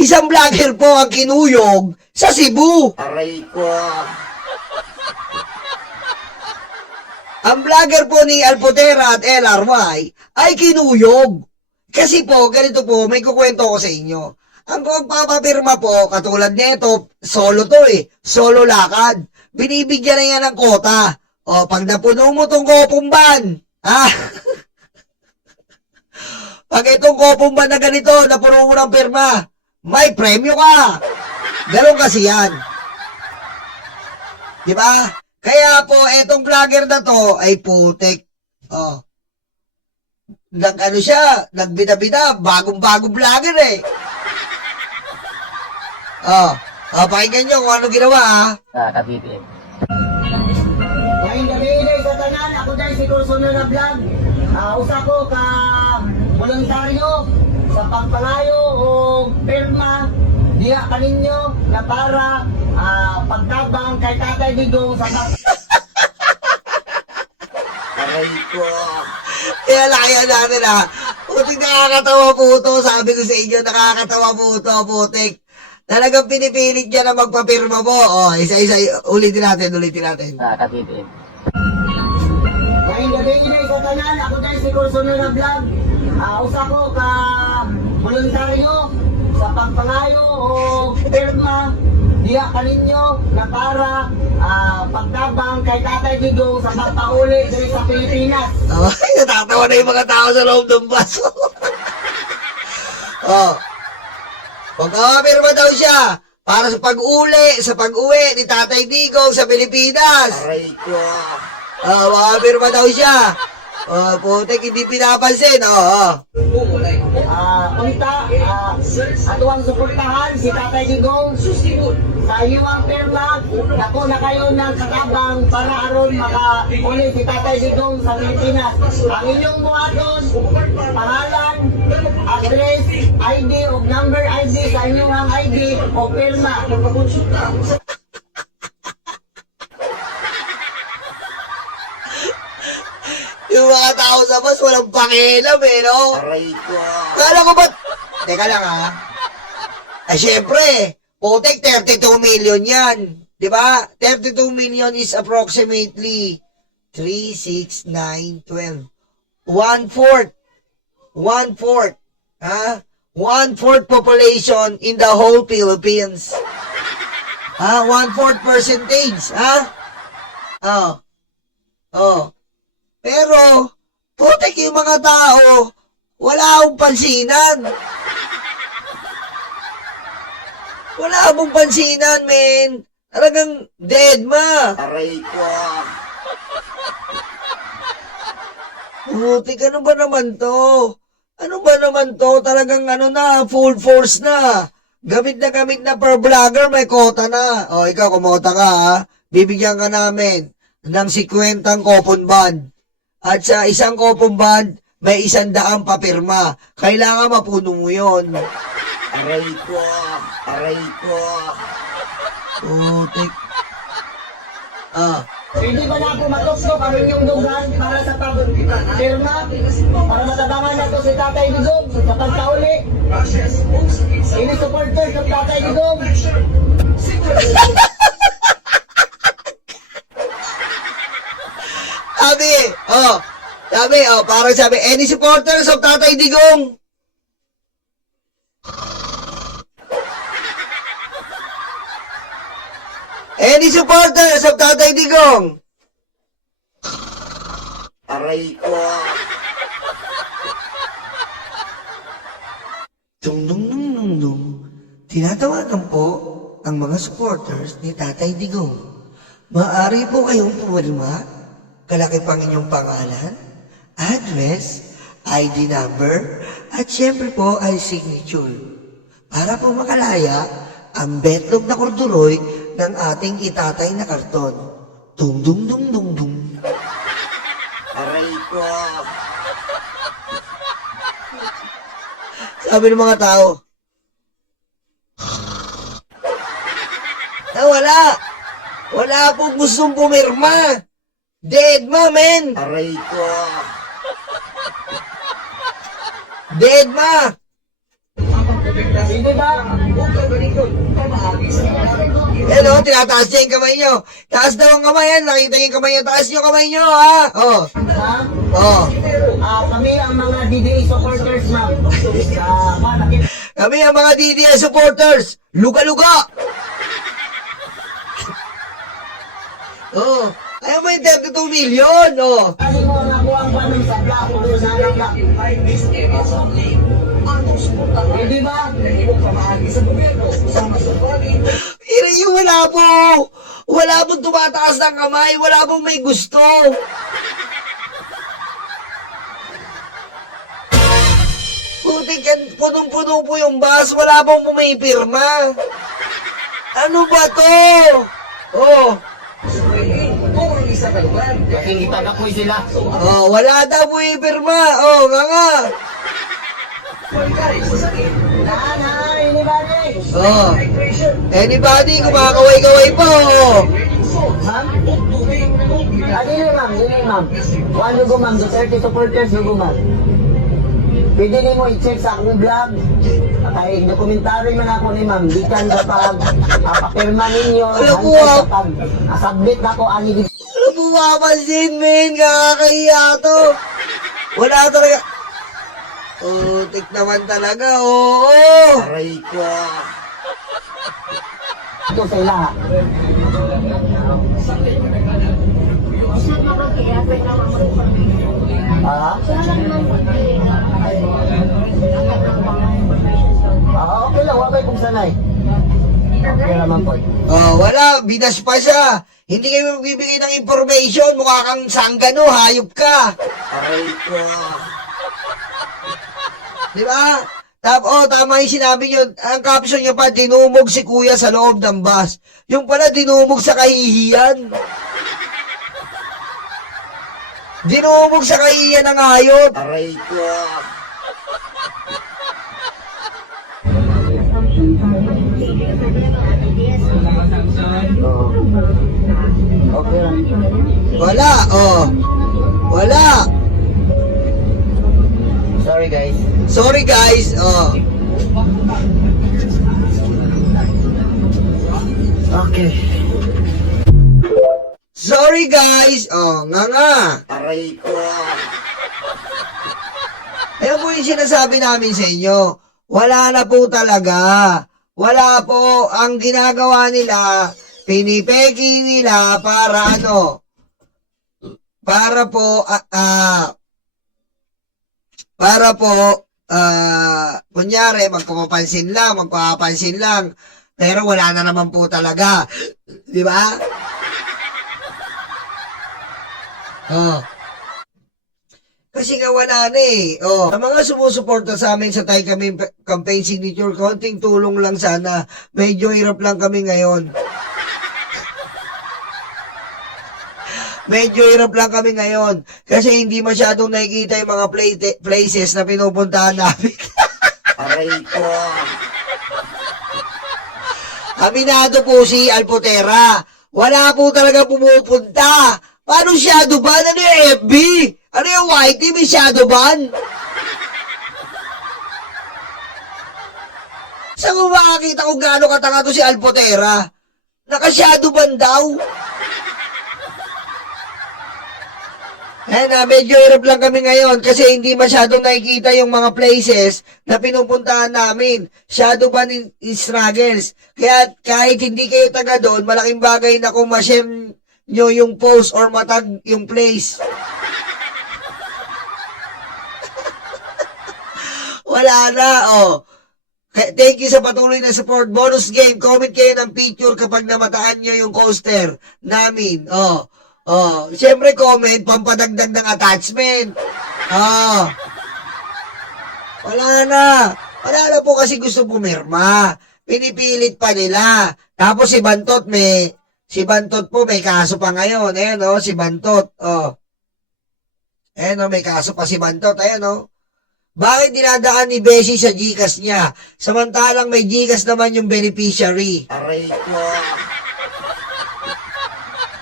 Isang vlogger po ang kinuyog sa Cebu. Aray ko. Ang vlogger po ni Alpotera at LRY ay kinuyog. Kasi po, ganito po, may kukwento ko sa inyo. Ang pagpapapirma po, katulad nito, solo to solo lakad. Binibigyan na yan ng kota. O, pag napuno mo tong kopumban, pag itong kopumban na ganito, napuno mo ng pirma, may premyo ka. Ganon kasi yan. Diba? Kaya po, etong vlogger na to ay putik. Oh. Nag-ano siya, nagbida-bida, bagong-bagong vlogger pakinggan nyo kung ano ginawa Kabitin. Ngayong gabi sa tanan, ako dahil si Corsono na vlog. Usa ko ka voluntaryo sa pagpangayo o pirma diya kaninyo na para pagtabang kay Tatay Digong sa Aray ko. Kaya lakayan natin Putik, nakakatawa po ito. Sabi ko sa inyo, nakakatawa po ito, putik. Talagang pinipilit niya na magpapirma po. Isa-isa, ulitin natin. Kabitin. ngayong gabi sa tanan, ako dahil si Corsono na vlog. Usa ko ka voluntaryo sa pagpangayo o pirma diya kaninyo na para pagtabang kay Tatay Digong sa pagpauli dito sa Pilipinas. Ay, natatawa na yung mga tao sa loob ng baso. Pagkakapirma daw siya para sa pag-uwi ni Tatay Digong sa Pilipinas. Aray ko. Makapirma daw siya. Putik, hindi pinapansin. Punta, atuang suportahan si Tatay Digong sa iyong pirma. Ako na kayo ng katabang para aron makauli si Tatay Digong sa Pilipinas. Ang inyong buhaton, pangalan, address, ID o number ID sa inyong ID o pirma. Yung mga tao sa bus, walang pakialam no? Aray ko. Kala ko ba't? Teka lang syempre, putik, 32 million yan. Diba? 32 million is approximately 3, 6, 9, 12. 1/4. 1/4. 1/4 population in the whole Philippines. 1/4 percentage. Pero, putik yung mga tao, wala akong pansinan. Wala akong pansinan, men. Talagang dead ma. Aray ko. Putik, ano ba naman to? Talagang full force na. Gamit na per vlogger, may kota na. Ikaw, kumota ka Bibigyan ka namin ng 50 coupon band. At sa isang coupon band, may 100 papirma. Kailangan mapuno mo yun. Aray ko. Aray ko. Putik. Hindi ba na ako matukso ang inyong dugan para sa pagpirma? Para matabangan na to si Tatay Digong sa pagkauli. Ini supporters ng Tatay Digong. Parang sabi, any supporters of Tatay Digong? Any supporters of Tatay Digong? Aray ko. Dung. Tinatawagan po ang mga supporters ni Tatay Digong. Maaari po kayong pumirma, kalaki pang inyong pangalan, address, ID number, at syempre po ay signature. Para po makalaya ang betlog na korduroy ng ating itatay na karton. Dung. Aray ko. Sabi ng mga tao, na wala pong gustong pumirma. Dead ma, men. Aray ko. Dead ma. Hindi ba? Hello, tinataas niya yung kamay nyo. Taas daw ang kamay yan. Nakita niyo yung kamay nyo. Taas niyo kamay nyo, ha? Oh. Ha? Oh. Kami ang mga DDA supporters, ma'am. Kami ang mga DDS supporters. Luga-luga. Oh. Ayaw mo yung 32 million. Oh. Kasi mo nakuha pa ng sa black, kung saan ang black. Hindi ba? Ira yung wala po. Wala pong tumataas ng kamay. Wala pong may gusto. Putik yan, punong-puno po yung bus. Wala pong pumipirma. Ano ba to? Oh. Kasi itagapoy sila. Oh, wala daw pumipirma. Oh, nga. Anybody? Oh. Anybody, kumakaway-kaway po. Oh. Ma'am? Dili ma'am. One lugo ma'am, Duterte supporters lugo ma'am. Pwede ni mo i-check sa akong vlog. Kay dokumentary man ako ni ma'am. Di kan sa pag papirma ninyo. Alam ko, hantay sa pag submit na ko ani di. Ano po mapapansin, men? Nakakahiya to. Wala talaga. Oh, tik naman talaga. Oo. Aray ko. Ito sa ila. Okay lang, wala kong sanay. Okay naman po. Oh, wala. Binas pa siya. Hindi kayo magbibigay ng information. Mukha kang sanggano. Hayop ka. Aray ko. Di ba? Tama yung sinabi nyo. Ang caption nyo pa, dinumog si kuya sa loob ng bus. Yung pala, dinumog sa kahihiyan. Dinumog sa kahihiyan ng hayop. Aray ko. Okay lang. Wala, oh. Wala. Sorry guys. Sorry guys, oh. Okay. Sorry guys, oh, nga. Aray ko. Ayan po yung sinasabi namin sa inyo. Wala na po talaga. Wala po. Ang ginagawa nila, pinipeki nila para ano? Para po, kunyari, magpapansin lang. Pero wala na naman po talaga. Di ba? Oh. Kasi nga wala na eh. Oh. Ang mga sumusuporta sa amin sa Tay Kami campaign signature, konting tulong lang sana. Medyo hirap lang kami ngayon. Medyo hirap lang kami ngayon. Kasi hindi masyadong nakikita yung mga places na pinupuntahan namin. Aray ko. Aminado po si Alpotera. Wala po talaga pumupunta. Paano shadow ban? Ano yung FB? Ano yung YT? May shadow ban? Saan ko makakita kung gaano katanga to si Alpotera? Naka-shadow ban daw? Medyo hirap lang kami ngayon kasi hindi masyadong nakikita yung mga places na pinupuntahan namin. Shadow ban in struggles. Kaya kahit hindi kayo taga doon, malaking bagay na kung ma-share nyo yung post or matag yung place. Wala na, oh. Thank you sa patuloy na support. Bonus game, comment kayo ng picture kapag namataan nyo yung coaster namin. Oh, siyempre comment, pampadagdag ng attachment. Oh. Wala na po kasi gusto pumirma. Pinipilit pa nila. Tapos si Bantot po may kaso pa ngayon. Ayan, oh, si Bantot. Oh. Ayan, oh, may kaso pa si Bantot. Ayan, oh. Bakit dinadaan ni Beshi sa GCash niya? Samantalang may GCash naman yung beneficiary. Aray ko.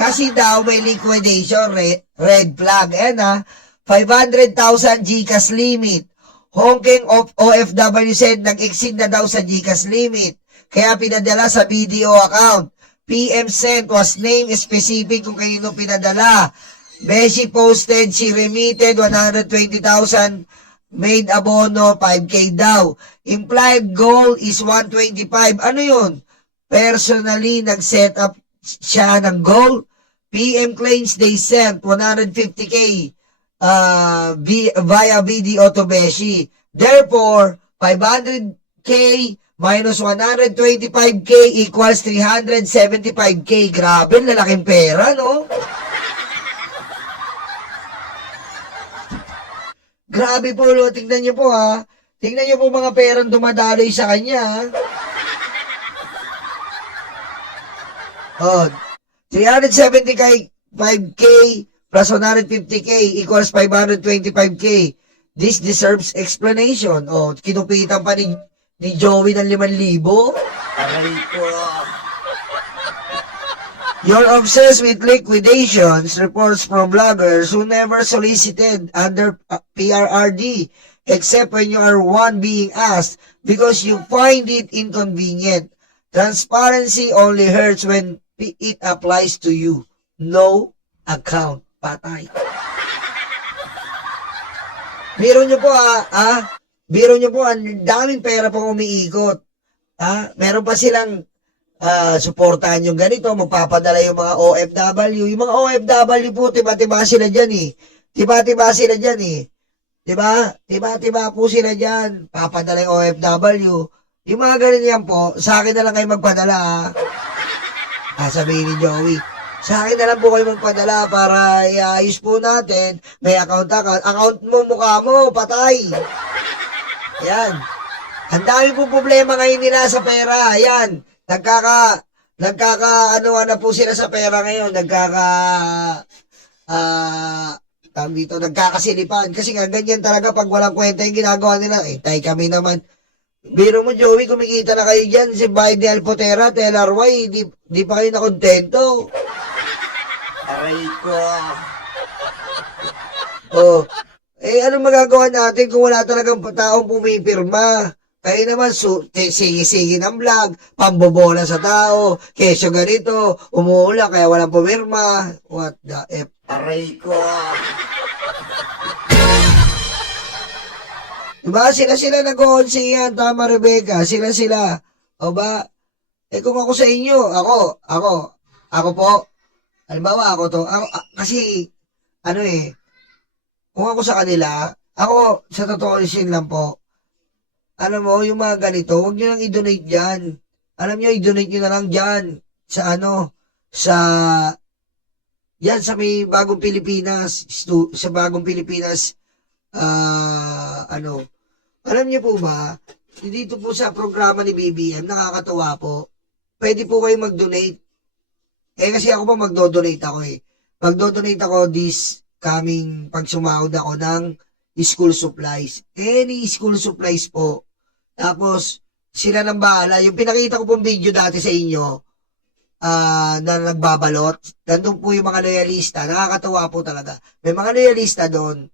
Kasi daw may liquidation red flag. Ayan, 500,000 GCash limit. Hongking of OFW said nag-exceed na daw sa GCash limit. Kaya pinadala sa BDO account. PM sent was name specific kung kanino pinadala. Beshi posted she remitted 120,000, made abono 5K daw. Implied goal is 125. Ano yun? Personally, nag-set up siya ng goal. PM claims they sent 150K via BDO to Beshi. Therefore, 500K minus 125K equals 375K. Grabe, lalaking pera, no? Grabe po, lo. Tingnan nyo po, ha. Tingnan nyo po mga perang dumadaloy sa kanya, ha. Oh, 375K plus 150K equals 525K. This deserves explanation. Oh, kinupitan pa ni Joey ng 5,000. Aray ko. You're obsessed with liquidations, reports from bloggers who never solicited under PRRD, except when you are one being asked because you find it inconvenient. Transparency only hurts when it applies to you. No account. Patay. Biro nyo po biro nyo po, ang daming pera pong umiikot. Meron pa silang suportahan yung ganito, magpapadala yung mga OFW. Yung mga OFW po, tiba-tiba sila dyan eh. Tiba-tiba sila dyan eh. Diba? Tiba-tiba po sila dyan. Papadala yung OFW. Yung mga ganyan po, sa akin na lang kayo magpadala sabihin ni Joey. Sa akin na lang po kayo magpadala para iayos po natin. May account. Account mo, mukha mo, patay. Yan. Ang dami po problema ngayon nila sa pera. Yan. Nagkaka-ano na po sila sa pera ngayon. Nagkakasilipan. Kasi nga, ganyan talaga pag walang kwenta yung ginagawa nila. Tay kami naman. Biro mo, Joey, kumikita na kayo dyan. Si Biden Alpotera, TLRY, di pa kayo nakontento. Aray ko. Oh, anong magagawa natin kung wala talagang taong pumipirma? Kayo naman, sige-sige ng vlog, pambobola sa tao, kesyo ganito, umuula kaya walang pumirma. What the F? Aray ko. Diba? Sila nag-oonsiyan, tama Rebecca, sila. O ba? Kung ako sa inyo, ako po, halimbawa kasi, kung ako sa kanila, ako, sa totoo lang po, alam mo, yung mga ganito, huwag nyo lang i-donate dyan. Alam nyo, i-donate nyo na lang dyan, sa may Bagong Pilipinas, sa Bagong Pilipinas, alam niyo po ba, dito po sa programa ni BBM, nakakatuwa po, pwede po kayo mag-donate. Kasi ako po magdo-donate ako Magdo-donate ako this coming, pag sumahod ako ng school supplies. Any school supplies po. Tapos, sila nang bahala. Yung pinakita ko pong video dati sa inyo, na nagbabalot, nandun po yung mga loyalista, nakakatuwa po talaga. May mga loyalista doon,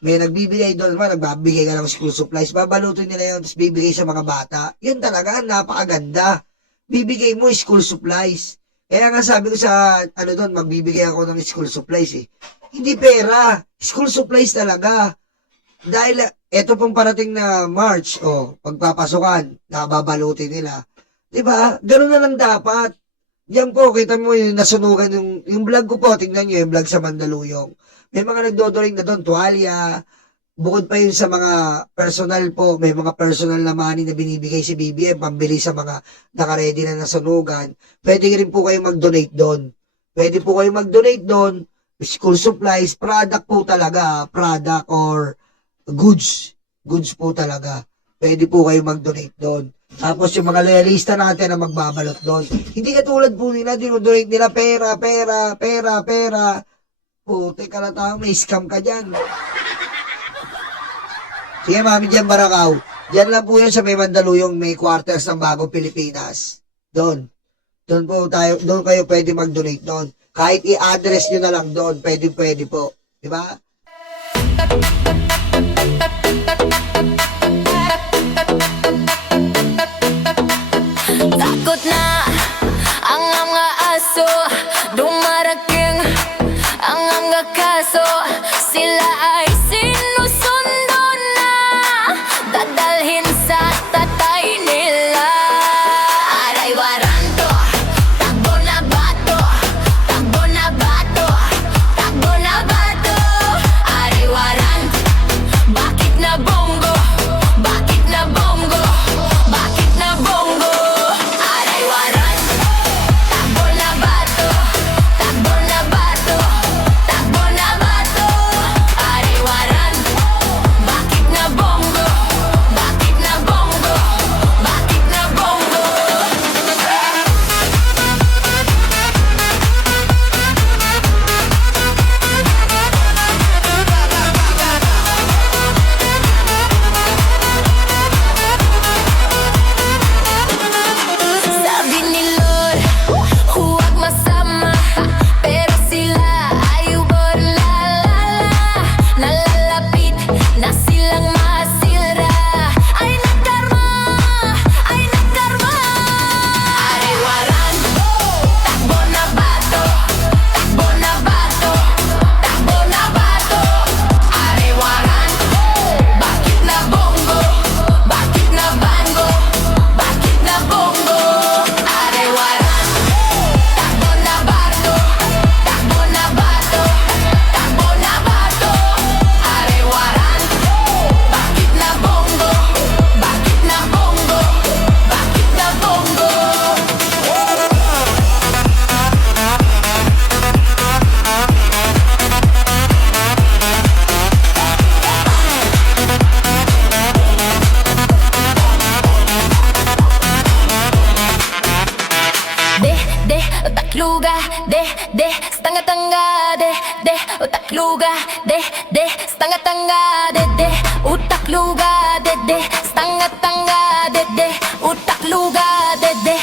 may nagbibigay doon, nagbabigay ka ng school supplies, babalutin nila yun, tapos bibigay sa mga bata. Yun talaga, napakaganda. Bibigay mo school supplies. Kaya nga sabi ko sa, doon, magbibigay ako ng school supplies Hindi pera, school supplies talaga. Dahil, eto pong parating na March, pagpapasukan, nababalutin nila. Diba? Ganun na lang dapat. Yan po, kita mo yung nasunugan yung vlog ko po, tingnan nyo yung vlog sa Mandaluyong. May mga nagdodoring na doon, tuwalya. Bukod pa yun sa mga personal po, may mga personal na money na binibigay si BBM, pambili sa mga nakaredy na nasunugan. Pwede rin po kayo mag-donate doon. Pwede po kayo mag-donate doon. School supplies, product po talaga. Product or goods. Goods po talaga. Pwede po kayo mag-donate doon. Tapos yung mga loyalista natin na magbabalot doon. Hindi katulad po nila, dinodonate nila pera. Puti ka na tao, may scam ka dyan. Sige, mami, dyan Barakaw. Dyan lang po yun sa may Mandaluyong, may quarters ng Bagong Pilipinas. Doon kayo pwede mag-donate doon. Kahit i-address nyo na lang doon, pwede po. Diba? Ikot na ang mga aso, dumarating ang mga kaso. Sila ay sinusundo na, dadalhin sa tatay nila. Aray waranto, takbo na bato, takbo na bato, takbo na bato. Aray waranto, bakit na bongo, bakit na bongo, bakit na bongo. Aray waranto, takbo na bato, takbo na bato, takbo na bato. Aray waranto, bakit na bongo, bakit na bongo, bakit na bongo. Sabi ni Lord, huwag masama, pero sila ay uborlalala. Nalalapit na silang masira, ay nagkarma, ay nagkarma. Aray waranto, takbo na bato, takbo na bato, takbo na bato. Aray waranto, bakit na bongo, bakit na bango, bakit na bongo. Aray waranto, takbo na bato, takbo na bato, takbo na bato. Aray waranto, bakit na bongo, bakit na bongo, bakit na bongo. De, utakluga, de, stanga-tanga, de, utakluga, de, stanga-tanga, de, utakluga, de, stanga-tanga, de, utakluga, de,